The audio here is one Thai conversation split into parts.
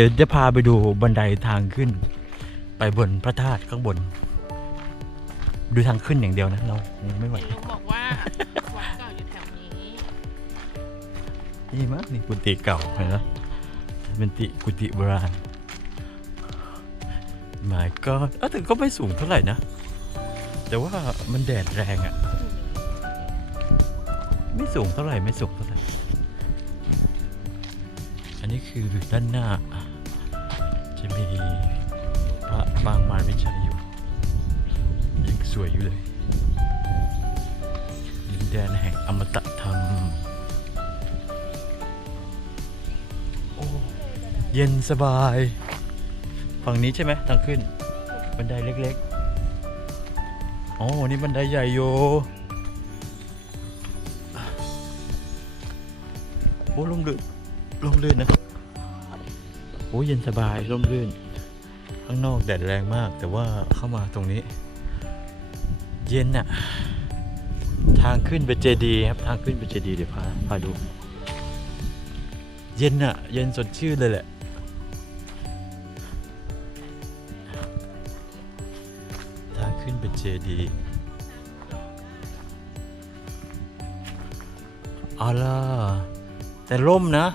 ดี๋ยวจะพาไปดูบันไดทางขึ้น ไปบนพระธาตุข้างบน ดูทางขึ้นอย่างเดียวนะ เราไม่ไหวเห็นลุงบอกว่าวัดเก่าอยู่แถวนี้นี่มั้งนี่กุฏิเก่าเห็นไหมเป็นติกุฏิโบราณหมายก็เออแต่ก็ไม่สูงเท่าไหร่นะ แต่ว่ามันแดดแรงอะ่ะ ไม่สูงเท่าไหร่ไม่สูงเท่าไหร่ อันนี้คือด้านหน้า จะมีพระปางมารวิชัยอยู่ยังสวยอยู่เลยดินแดนแห่งอมตะธรรม โอ้ เย็นสบาย ฝั่งนี้ใช่ไหมทางขึ้น บันไดเล็กๆ อ๋อ นี่บันไดใหญ่โยโอ้ลมลื่นลมลื่นนะ โอ้เย็นสบายร่มรื่น ข้างนอกแดดแรงมาก แต่ว่าเข้ามาตรงนี้ เย็นอะทางขึ้นไปเจดีครับทางขึ้นไปเจดีเดี๋ยวพาพาดู เย็นอะเย็นสดชื่นเลยแหละทางขึ้นไปเจดีย์เอาล่ะแต่ร่มนะ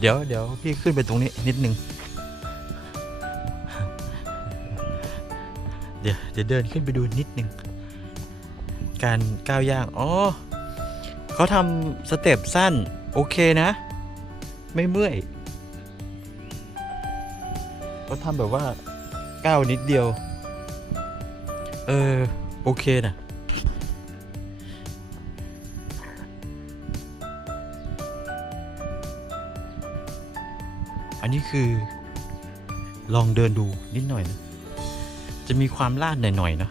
เดี๋ยวเดี๋ยวพี่ขึ้นไปตรงนี้นิดนึง เดี๋ยวเดี๋ยวเดินขึ้นไปดูนิดนึง การก้าวย่าง อ๋อเขาทำสเต็ปสั้น โอเคนะ ไม่เมื่อยเขาทำแบบว่าก้าวนิดเดียว เออ โอเคนะ อันนี้คือ ลองเดินดูนิดหน่อยนะ จะมีความลาดหน่อยๆนะ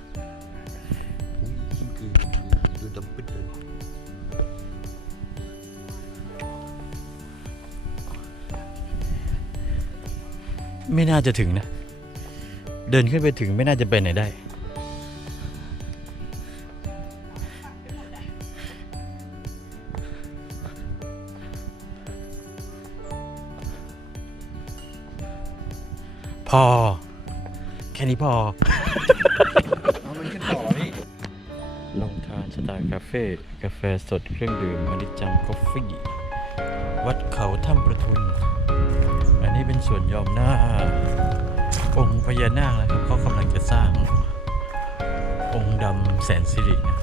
อุ๊ยนะไม่น่าจะถึงนะ เดินขึ้นไปถึงไม่น่าจะไปไหนได้ พอ แค่นี้พอเอามันขึ้นต่อพี่ลองทานสไตล์คาเฟ่กาแฟสดเครื่องดื่มมาริจังกาแฟวัดเขาถ้ำประทุน อันนี้เป็นส่วนยอมหน้า องค์พญานาคนะครับเขากำลังจะสร้าง องค์ดำแสนสิรินะ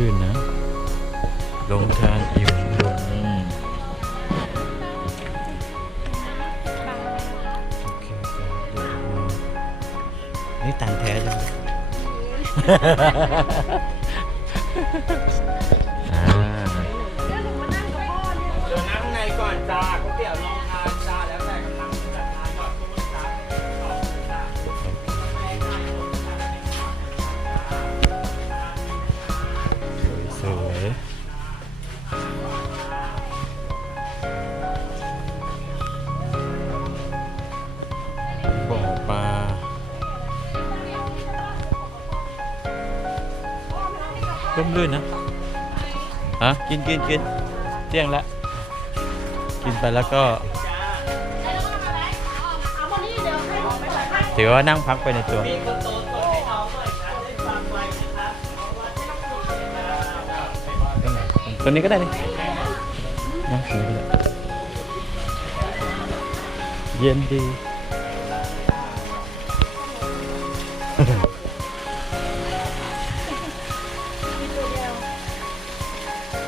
รื่นนะ ลงทานอิ่มบุญโอเคครับเดี๋ยวเรานี่ตันแท้ใช่ไหม อ่าเดี๋ยวนั่งในก่อนจ้าก๋วยเตี๋ยวลอง เพิ่มรื่นนะฮะกินกินกินเตี้ยงแล้วกินไปแล้วก็ ถือว่านั่งพักไปในตัวตัวนี้ก็ได้เลยนั่งสีเย็นดี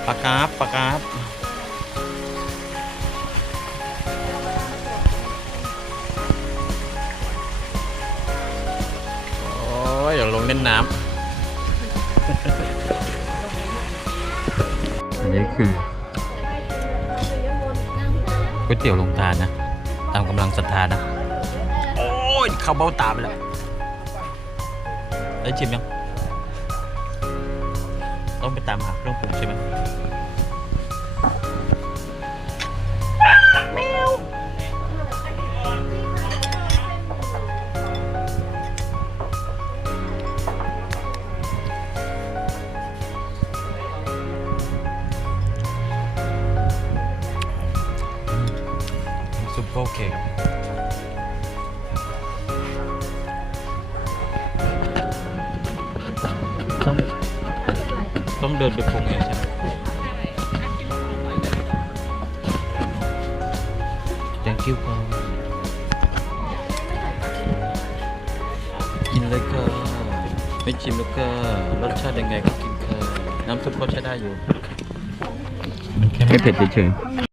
ปากกาบปากกาบโอ้ยเดี๋ยวลงเล่นน้ำ อันนี้คือก๋วยเตี๋ยวลงทานนะ ตามกำลังศรัทธานะ โอ้ยเข้าเบ้าตาไปแล้ว ได้ชิมยัง ต้องไปตามหาเครื่องปรุงใช่ไหมซุปก็โอเคครับ ต้องเดินไปปรุงเองใช่ไหม thank you ครับกินเลยค่ะไม่ชิมแล้วก็รสชาติยังไงก็กินค่ะน้ำซุปก็ใช้ได้อยู่ มันแค่ไม่เผ็ดเฉยๆ